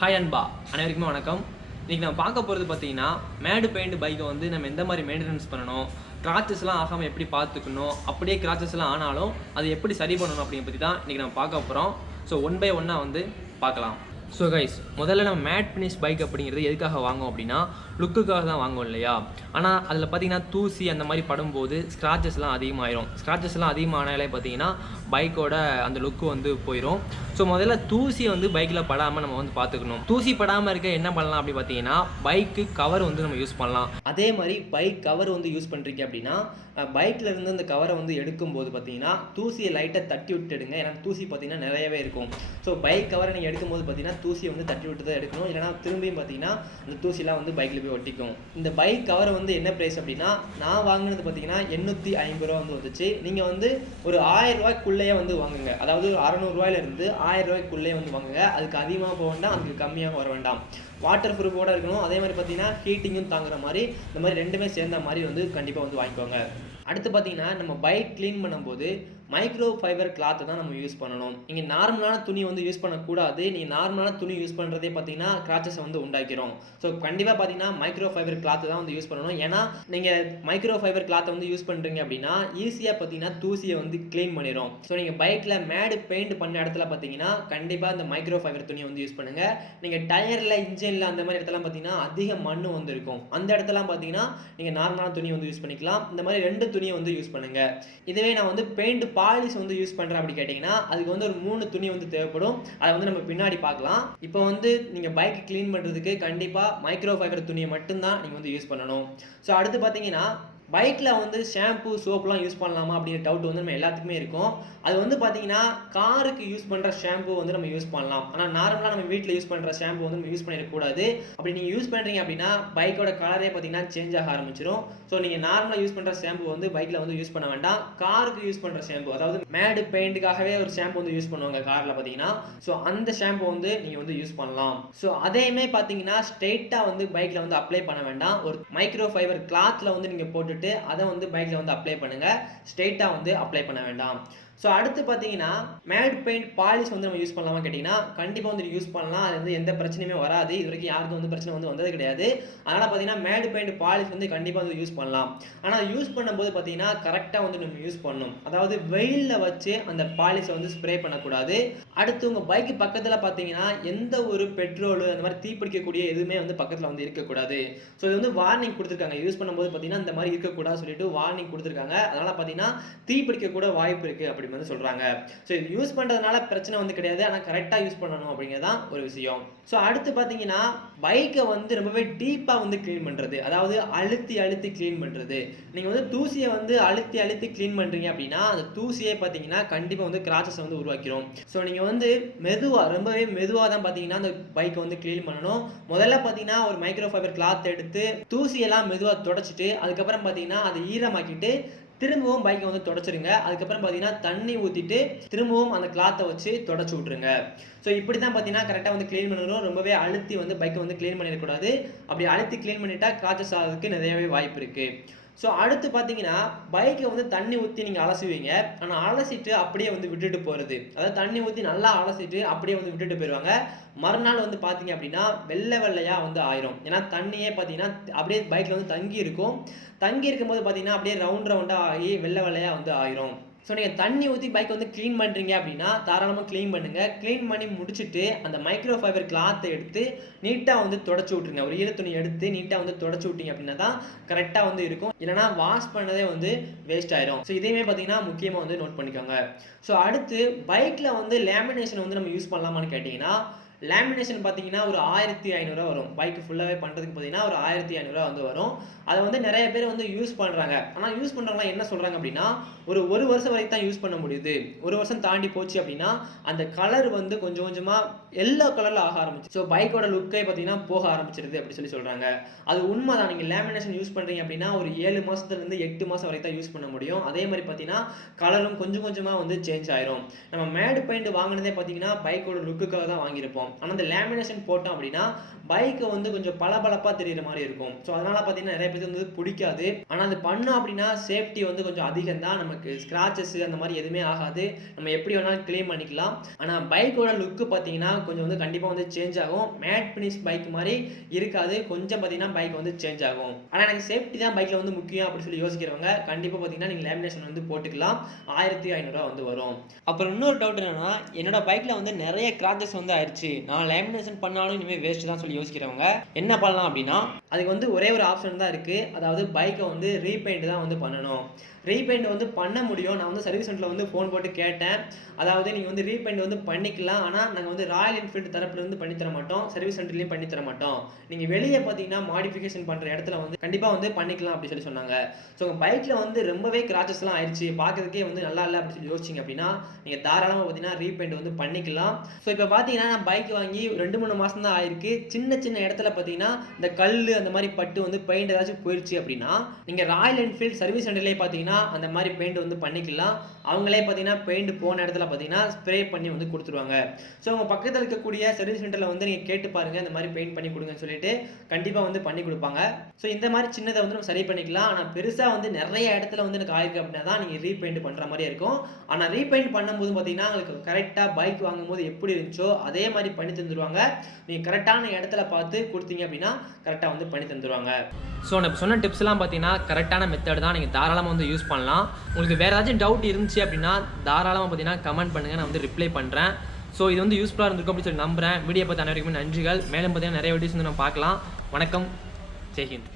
Hi அன்பா, அனைவருக்குமே வணக்கம். இன்றைக்கி நம்ம பார்க்க போகிறது பார்த்தீங்கன்னா, மேடு பெயிண்ட் பைக்கை வந்து நம்ம எந்த மாதிரி மெயின்டெனன்ஸ் பண்ணணும், கிராச்சஸ்லாம் ஆகாமல் எப்படி பார்த்துக்கணும், அப்படியே கிராச்சஸ்லாம் ஆனாலும் அதை எப்படி சரி பண்ணணும் அப்படிங்கிற பற்றி தான் இன்றைக்கி நம்ம பார்க்க போகிறோம். ஸோ ஒன் பை ஒன்னாக வந்து பார்க்கலாம். ஸோ கைஸ், முதல்ல நம்ம மேட் ஃபினிஷ் பைக் அப்படிங்கிறது எதுக்காக வாங்குவோம் அப்படின்னா, லுக்குக்காக தான் வாங்குவோம் இல்லையா? ஆனால் அதில் பார்த்தீங்கன்னா தூசி அந்த மாதிரி படும்போது ஸ்க்ராச்சஸ்லாம் அதிகமாகிடும். ஸ்க்ராச்சஸ்லாம் அதிகமானாலே பார்த்தீங்கன்னா பைக்கோட அந்த லுக்கு வந்து போயிடும். ஸோ முதல்ல தூசியை வந்து பைக்கில் படாமல் நம்ம வந்து பார்த்துக்கணும். தூசி படாமல் இருக்க என்ன பண்ணலாம் அப்படி பார்த்தீங்கன்னா, பைக்கு கவர் வந்து நம்ம யூஸ் பண்ணலாம். அதே மாதிரி பைக் கவர் வந்து யூஸ் பண்ணுறீங்க அப்படின்னா, பைக்கில் இருந்து அந்த கவரை வந்து எடுக்கும்போது பார்த்தீங்கன்னா தூசியை லைட்டாக தட்டி விட்டுடுங்க. ஏன்னா தூசி பார்த்தீங்கன்னா நிறையவே இருக்கும். ஸோ பைக் கவரை நீங்கள் எடுக்கும்போது பார்த்தீங்கன்னா தூசியை வந்து தட்டி விட்டு தான் எடுக்கணும். இல்லைனா திரும்பியும் பார்த்தீங்கன்னா அந்த தூசிலாம் வந்து பைக்கில் போய் ஒட்டிக்கும். இந்த பைக் கவரை வந்து என்ன ப்ரைஸ் அப்படின்னா, நான் வாங்கினது பார்த்தீங்கன்னா 850 ரூபா வந்து வந்துச்சு. நீங்கள் வந்து ஒரு 1000 ரூபாய்க்குள்ளேயே வந்து வாங்குங்க. அதாவது ஒரு 600 ரூபாயிலிருந்து 1000 ரூபாய்க்குள்ளேயே வந்து வாங்குங்க. அதுக்கு அதிகமாக போக வேண்டாம், அதுக்கு கம்மியாக வர வேண்டாம். வாட்டர் ப்ரூஃபோட இருக்கணும். அதே மாதிரி பார்த்தீங்கன்னா ஹீட்டிங்கும் தாங்குற மாதிரி, இந்த மாதிரி ரெண்டுமே சேர்ந்த மாதிரி வந்து கண்டிப்பாக வந்து வாங்கிக்கோங்க. அடுத்து பார்த்தீங்கன்னா, நம்ம பைக் க்ளீன் பண்ணும்போது மைக்ரோ ஃபைபர் கிளாத்தை தான் நம்ம யூஸ் பண்ணணும். நீங்கள் நார்மலான துணி வந்து யூஸ் பண்ணக்கூடாது. நீங்கள் நார்மலான துணி யூஸ் பண்ணுறதே பார்த்தீங்கன்னா கிராச்சஸை வந்து உண்டாக்கிறோம். ஸோ கண்டிப்பாக பார்த்தீங்கன்னா மைக்ரோ ஃபைபர் கிளாத்து தான் வந்து யூஸ் பண்ணணும். ஏன்னா நீங்கள் மைக்ரோ ஃபைபர் கிளாத்தை வந்து யூஸ் பண்ணுறீங்க அப்படின்னா ஈஸியாக பார்த்தீங்கன்னா தூசியை வந்து க்ளீன் பண்ணிடும். ஸோ நீங்கள் பைக்கில் மேடு பெயிண்ட் பண்ண இடத்துல பார்த்தீங்கன்னா கண்டிப்பாக இந்த மைக்ரோ ஃபைபர் துணியை வந்து யூஸ் பண்ணுங்கள். நீங்கள் டயரில், இன்ஜினில் அந்த மாதிரி இடத்துலாம் பார்த்தீங்கன்னா அதிக மண் வந்து இருக்கும். அந்த இடத்துலாம் பார்த்தீங்கன்னா நீங்கள் நார்மலான துணி வந்து யூஸ் பண்ணிக்கலாம். இந்த மாதிரி 2 துணியை வந்து யூஸ் பண்ணுங்கள். இதுவே நான் வந்து பெயிண்ட் பாலிஷ் வந்து யூஸ் பண்ணுறேன் அப்படி கேட்டிங்கன்னா, அதுக்கு வந்து ஒரு 3 துணி வந்து தேவைப்படும். அதை வந்து நம்ம பின்னாடி பார்க்கலாம். இப்போ வந்து நீங்கள் பைக் க்ளீன் பண்ணுறதுக்கு கண்டிப்பாக மைக்ரோ ஃபைபர் துணியை மட்டும்தான் நீங்கள் வந்து யூஸ் பண்ணணும். ஸோ அடுத்து பார்த்தீங்கன்னா, பைக்கில் வந்து ஷாம்பு, சோப்லாம் யூஸ் பண்ணலாமா அப்படிங்கிற டவுட் வந்து நம்ம எல்லாத்துக்குமே இருக்கும். அது வந்து பார்த்தீங்கன்னா காருக்கு யூஸ் பண்ணுற ஷாம்பு வந்து நம்ம யூஸ் பண்ணலாம். ஆனால் நார்மலாக நம்ம வீட்டில் யூஸ் பண்ணுற ஷாம்பு வந்து நம்ம யூஸ் பண்ணிடக்கூடாது. அப்படி நீங்கள் யூஸ் பண்ணுறீங்க அப்படின்னா பைக்கோட கலரே பார்த்தீங்கன்னா சேஞ்ச் ஆக ஆரம்பிச்சிடும். ஸோ நீங்கள் நார்மலாக யூஸ் பண்ணுற ஷாம்பு வந்து பைக்கில் வந்து யூஸ் பண்ண வேண்டாம். காருக்கு யூஸ் பண்ணுற ஷாம்பு, அதாவது மேடு பெயிண்ட்டுக்காகவே ஒரு ஷாம்பு வந்து யூஸ் பண்ணுவாங்க காரில் பார்த்தீங்கன்னா. ஸோ அந்த ஷாம்பு வந்து நீங்கள் வந்து யூஸ் பண்ணலாம். ஸோ அதையுமே பார்த்தீங்கன்னா ஸ்ட்ரெயிட்டாக வந்து பைக்கில் வந்து அப்ளை பண்ண வேண்டாம். ஒரு மைக்ரோ ஃபைபர் கிளாத்தில் வந்து நீங்கள் போட்டு அதை வந்து பைக்கில் வந்து அப்ளை பண்ணுங்க. ஸ்ட்ரெயிட்டாக வந்து அப்ளை பண்ண வேண்டாம். ஸோ அடுத்து பார்த்தீங்கன்னா, மேட் பெயிண்ட் பாலிஷ் வந்து நம்ம யூஸ் பண்ணலாமா கேட்டிங்கன்னா, கண்டிப்பாக வந்து யூஸ் பண்ணலாம். அது வந்து எந்த பிரச்சனையுமே வராது. இது வரைக்கும் யாருக்கும் வந்து பிரச்சனை வந்து வந்தது கிடையாது. அதனால் பார்த்தீங்கன்னா மேட் பெயிண்ட் பாலிஷ் வந்து கண்டிப்பாக வந்து யூஸ் பண்ணலாம். ஆனால் யூஸ் பண்ணும்போது பார்த்தீங்கன்னா கரெக்டாக வந்து நம்ம யூஸ் பண்ணணும். அதாவது வெயிலில் வச்சு அந்த பாலிஷை வந்து ஸ்ப்ரே பண்ணக்கூடாது. அடுத்து உங்கள் பைக்கு பக்கத்தில் பார்த்தீங்கன்னா எந்த ஒரு பெட்ரோலு அந்த மாதிரி தீப்பிடிக்கக்கூடிய எதுவுமே வந்து பக்கத்தில் வந்து இருக்கக்கூடாது. ஸோ இது வந்து வார்னிங் கொடுத்துருக்காங்க. யூஸ் பண்ணும்போது பார்த்தீங்கன்னா இந்த மாதிரி இருக்கக்கூடாது சொல்லிட்டு வார்னிங் கொடுத்துருக்காங்க. அதனால் பார்த்தீங்கன்னா தீப்பிடிக்க கூட வாய்ப்பு இருக்குது அப்படி வந்து சொல்றாங்க. ஸோ இது யூஸ் பண்றதுனால பிரச்சனை வந்து கிடையாது. ஆனால் கரெக்டாக யூஸ் பண்ணணும் அப்படிங்கிறதான் ஒரு விஷயம். ஸோ அடுத்து பார்த்தீங்கன்னா, பைக்கை வந்து ரொம்பவே டீப்பாக வந்து க்ளீன் பண்ணுறது, அதாவது அழுத்தி அழுத்தி க்ளீன் பண்ணுறது. நீங்கள் வந்து தூசியை வந்து அழுத்தி அழுத்தி க்ளீன் பண்ணுறீங்க அப்படின்னா அந்த தூசியே பார்த்தீங்கன்னா கண்டிப்பாக வந்து கிராச்சஸை வந்து உருவாக்கிடும். ஸோ நீங்கள் வந்து மெதுவாக, ரொம்பவே மெதுவாக தான் பார்த்தீங்கன்னா அந்த பைக்கை வந்து க்ளீன் பண்ணணும். முதல்ல பார்த்தீங்கன்னா ஒரு மைக்ரோ ஃபைபர் கிளாத் எடுத்து தூசியெல்லாம் மெதுவாக தொடச்சிட்டு, அதுக்கப்புறம் பார்த்தீங்கன்னா அதை ஈரமாக்கிட்டு திரும்பவும் பைக்கை வந்து தொடச்சிருங்க. அதுக்கப்புறம் பார்த்தீங்கன்னா தண்ணி ஊற்றிட்டு திரும்பவும் அந்த கிளாத்தை வச்சு தொடச்சி விட்ருங்க. ஸோ இப்படி தான் பார்த்தீங்கன்னா கரெக்டாக வந்து க்ளீன் பண்ணணும். ரொம்பவே அழுத்தி வந்து பைக்கை வந்து க்ளீன் பண்ணிடக்கூடாது. அப்படி அழுத்தி க்ளீன் பண்ணிட்டா கிராச்சஸ் ஆகிறதுக்கு நிறையவே வாய்ப்பு இருக்குது. ஸோ அடுத்து பார்த்தீங்கன்னா, பைக்கை வந்து தண்ணி ஊற்றி நீங்கள் அலசுவீங்க. ஆனால் அலசிட்டு அப்படியே வந்து விட்டுட்டு போகிறது, அதாவது தண்ணி ஊற்றி நல்லா அலசிட்டு அப்படியே வந்து விட்டுட்டு போயிடுவாங்க. மறுநாள் வந்து பார்த்தீங்க அப்படின்னா வெள்ளை வெள்ளையாக வந்து ஆயிரும். ஏன்னா தண்ணியே பார்த்தீங்கன்னா அப்படியே பைக்கில் வந்து தங்கி இருக்கும். தங்கி இருக்கும்போது பார்த்தீங்கன்னா அப்படியே ரவுண்டாக ஆகி வெள்ளை வெள்ளையாக வந்து ஆயிரும். ஸோ நீங்கள் தண்ணி ஊற்றி பைக் வந்து க்ளீன் பண்ணுறீங்க அப்படின்னா தாராளமாக க்ளீன் பண்ணுங்கள். க்ளீன் பண்ணி முடிச்சுட்டு அந்த மைக்ரோ ஃபைபர் கிளாத்தை எடுத்து நீட்டாக வந்து தொடச்சி விட்ருங்க. ஒரு ஈர துணி எடுத்து நீட்டாக வந்து தொடச்சி விட்டீங்க அப்படின்னா தான் கரெக்டாக வந்து இருக்கும். இல்லைனா வாஷ் பண்ணதே வந்து வேஸ்ட் ஆயிரும். ஸோ இதையுமே பார்த்தீங்கன்னா முக்கியமாக வந்து நோட் பண்ணிக்கோங்க. ஸோ அடுத்து பைக்கில் வந்து லேமினேஷன் வந்து நம்ம யூஸ் பண்ணலாமான்னு கேட்டிங்கன்னா, லேமினேஷன் பார்த்தீங்கன்னா ஒரு 1500 வரும். பைக்கு ஃபுல்லாகவே பண்ணுறதுக்கு பார்த்தீங்கன்னா ஒரு 1500 வந்து வரும். அதை வந்து நிறைய பேர் வந்து யூஸ் பண்ணுறாங்க. ஆனால் யூஸ் பண்ணுறவங்களாம் என்ன சொல்கிறாங்க அப்படின்னா, ஒரு வருஷம் வரைக்கும் தான் யூஸ் பண்ண முடியுது. 1 வருஷம் தாண்டி போச்சு அப்படின்னா அந்த கலர் வந்து கொஞ்சம் கொஞ்சமாக எல்லோ கலரில் ஆக ஆரம்பிச்சு, ஸோ பைக்கோட லுக்கே பார்த்தீங்கன்னா போக ஆரம்பிச்சிருது அப்படி சொல்லி சொல்கிறாங்க. அது உண்மை தான். நீங்கள் லேமினேஷன் யூஸ் பண்ணுறீங்க அப்படின்னா ஒரு 7 மாதத்துலேருந்து 8 மாதம் வரைக்கும் தான் யூஸ் பண்ண முடியும். அதே மாதிரி பார்த்தீங்கன்னா கலரும் கொஞ்சம் கொஞ்சமாக வந்து சேஞ்ச் ஆயிரும். நம்ம மேடு பெயிண்ட் வாங்கினதே பார்த்தீங்கன்னா பைக்கோட லுக்குக்காக தான் வாங்கியிருப்போம். இருக்கும். ஆனால் அந்த லேமினேஷன் போட்டோம் அப்படின்னா பைக்கை வந்து கொஞ்சம் பளபளப்பாக தெரியுற மாதிரி இருக்கும். ஸோ அதனால் பார்த்தீங்கன்னா நிறைய பேருக்கு வந்து பிடிக்காது. ஆனால் அது பண்ணோம் அப்படின்னா சேஃப்டி வந்து கொஞ்சம் அதிகம் தான். நமக்கு ஸ்க்ராச்சஸ் அந்த மாதிரி எதுவுமே ஆகாது. நம்ம எப்படி வேணாலும் க்ளீன் பண்ணிக்கலாம். ஆனால் பைக்கோட லுக்கு பார்த்தீங்கன்னா கொஞ்சம் வந்து கண்டிப்பாக வந்து சேஞ்ச் ஆகும். மேட் ஃபினிஷ் பைக் மாதிரி இருக்காது. கொஞ்சம் பார்த்தீங்கன்னா பைக் வந்து சேஞ்ச் ஆகும். ஆனால் எனக்கு சேஃப்டி தான் பைக்கில் வந்து முக்கியம் அப்படின்னு சொல்லி யோசிக்கிறவங்க கண்டிப்பாக பார்த்தீங்கன்னா நீங்கள் லேமினேஷன் வந்து போட்டுக்கலாம். 1500 வந்து வரும். அப்புறம் இன்னொரு டவுட் என்னன்னா, என்னோட பைக்கில் வந்து நிறைய கிராச்சஸ் வந்து ஆயிடுச்சு. நான் லேமினேஷன் பண்ணாலும் இனிமேல் வேஸ்ட் தான் சொல்லி யோசிக்கிறவங்க என்ன பண்ணலாம் அப்படின்னா, அதுக்கு வந்து ஒரே ஒரு ஆப்ஷன் தான் இருக்குது. அதாவது பைக்கை வந்து ரீபெயிண்ட் தான் வந்து பண்ணணும். ரீபெயிண்ட் வந்து பண்ண முடியும். நான் வந்து சர்வீஸ் சென்டரில் வந்து ஃபோன் போட்டு கேட்டேன். அதாவது நீங்கள் வந்து ரீபெயிண்ட் வந்து பண்ணிக்கலாம். ஆனால் நாங்கள் வந்து ராயல் என்ஃபீல்டு தரப்புல வந்து பண்ணித்தர மாட்டோம். சர்வீஸ் சென்டர்லேயும் பண்ணித்தர மாட்டோம். நீங்கள் வெளியே பார்த்தீங்கன்னா மாடிஃபிகேஷன் பண்ணுற இடத்துல வந்து கண்டிப்பாக வந்து பண்ணிக்கலாம் அப்படின்னு சொல்லி சொன்னாங்க. ஸோ உங்கள் பைக்கில் வந்து ரொம்பவே கிராச்சஸ்லாம் ஆயிடுச்சு, பார்க்கறதுக்கே வந்து நல்லா இல்லை அப்படின்னு சொல்லி யோசிச்சிங்க அப்படின்னா நீங்கள் தாராளமாக பார்த்தீங்கன்னா ரீபெயிண்ட் வந்து பண்ணிக்கலாம். ஸோ இப்போ பார்த்தீங்கன்னா நான் பைக் வாங்கி 2-3 மாதம் தான் ஆயிருக்கு. சின்ன சின்ன இடத்துல பார்த்தீங்கன்னா இந்த கல் அந்த மாதிரி பட்டு வந்து பெயிண்ட் ஏதாச்சும் போயிடுச்சு அப்படின்னா நீங்கள் ராயல் என்ஃபீல்டு சர்வீஸ் சென்டர்லேயே பார்த்தீங்கன்னா அந்த மாதிரி பெயிண்ட் வந்து பண்ணிக்கலாம். அவங்களே பார்த்தீங்கன்னா பெயிண்ட் போன இடத்துல பார்த்தீங்கன்னா ஸ்ப்ரே பண்ணி வந்து கொடுத்துருவாங்க. ஸோ உங்கள் பக்கத்தில் இருக்கக்கூடிய சர்வீஸ் சென்டரில் வந்து நீங்கள் கேட்டு பாருங்கள், இந்த மாதிரி பெயிண்ட் பண்ணி கொடுங்கன்னு சொல்லிட்டு கண்டிப்பாக வந்து பண்ணி கொடுப்பாங்க. ஸோ இந்த மாதிரி சின்னதை வந்து நம்ம சரி பண்ணிக்கலாம். ஆனால் பெருசாக வந்து நிறைய இடத்துல வந்து எனக்கு ஆயிருக்கு அப்படின்னா தான் நீங்கள் ரீபெயிண்ட் பண்ணுற மாதிரி இருக்கும். ஆனால் ரீபெயிண்ட் பண்ணும்போது பார்த்தீங்கன்னா உங்களுக்கு கரெக்டாக பைக் வாங்கும்போது எப்படி இருந்துச்சோ அதே மாதிரி பண்ணி தந்துடுவாங்க. நீங்கள் கரெக்டான இடத்துல பார்த்து கொடுத்தீங்க அப்படின்னா கரெக்டாக வந்து பண்ணி தந்துடுவாங்க. ஸோ நான் சொன்ன டிப்ஸ்லாம் பார்த்தீங்கன்னா கரெக்டான மெத்தட் தான். நீங்கள் தாராளமாக வந்து யூஸ் பண்ணலாம். உங்களுக்கு வேறு ஏதாச்சும் டவுட் இருந்துச்சு அப்படின்னா தாராளமாக பார்த்தீங்கன்னா கமெண்ட் பண்ணுங்கள், நான் வந்து ரிப்ளை பண்ணுறேன். ஸோ இது வந்து யூஸ்ஃபுல்லாக இருந்திருக்கும் அப்படின்னு சொல்லி நம்புகிறேன். வீடியோ பார்த்து அனைவருக்குமே நன்றிகள். மேலும் பார்த்தீங்கன்னா நிறைய வீடியோஸ் வந்து நம்ம பார்க்கலாம். வணக்கம், ஜெய்ஹிந்த்.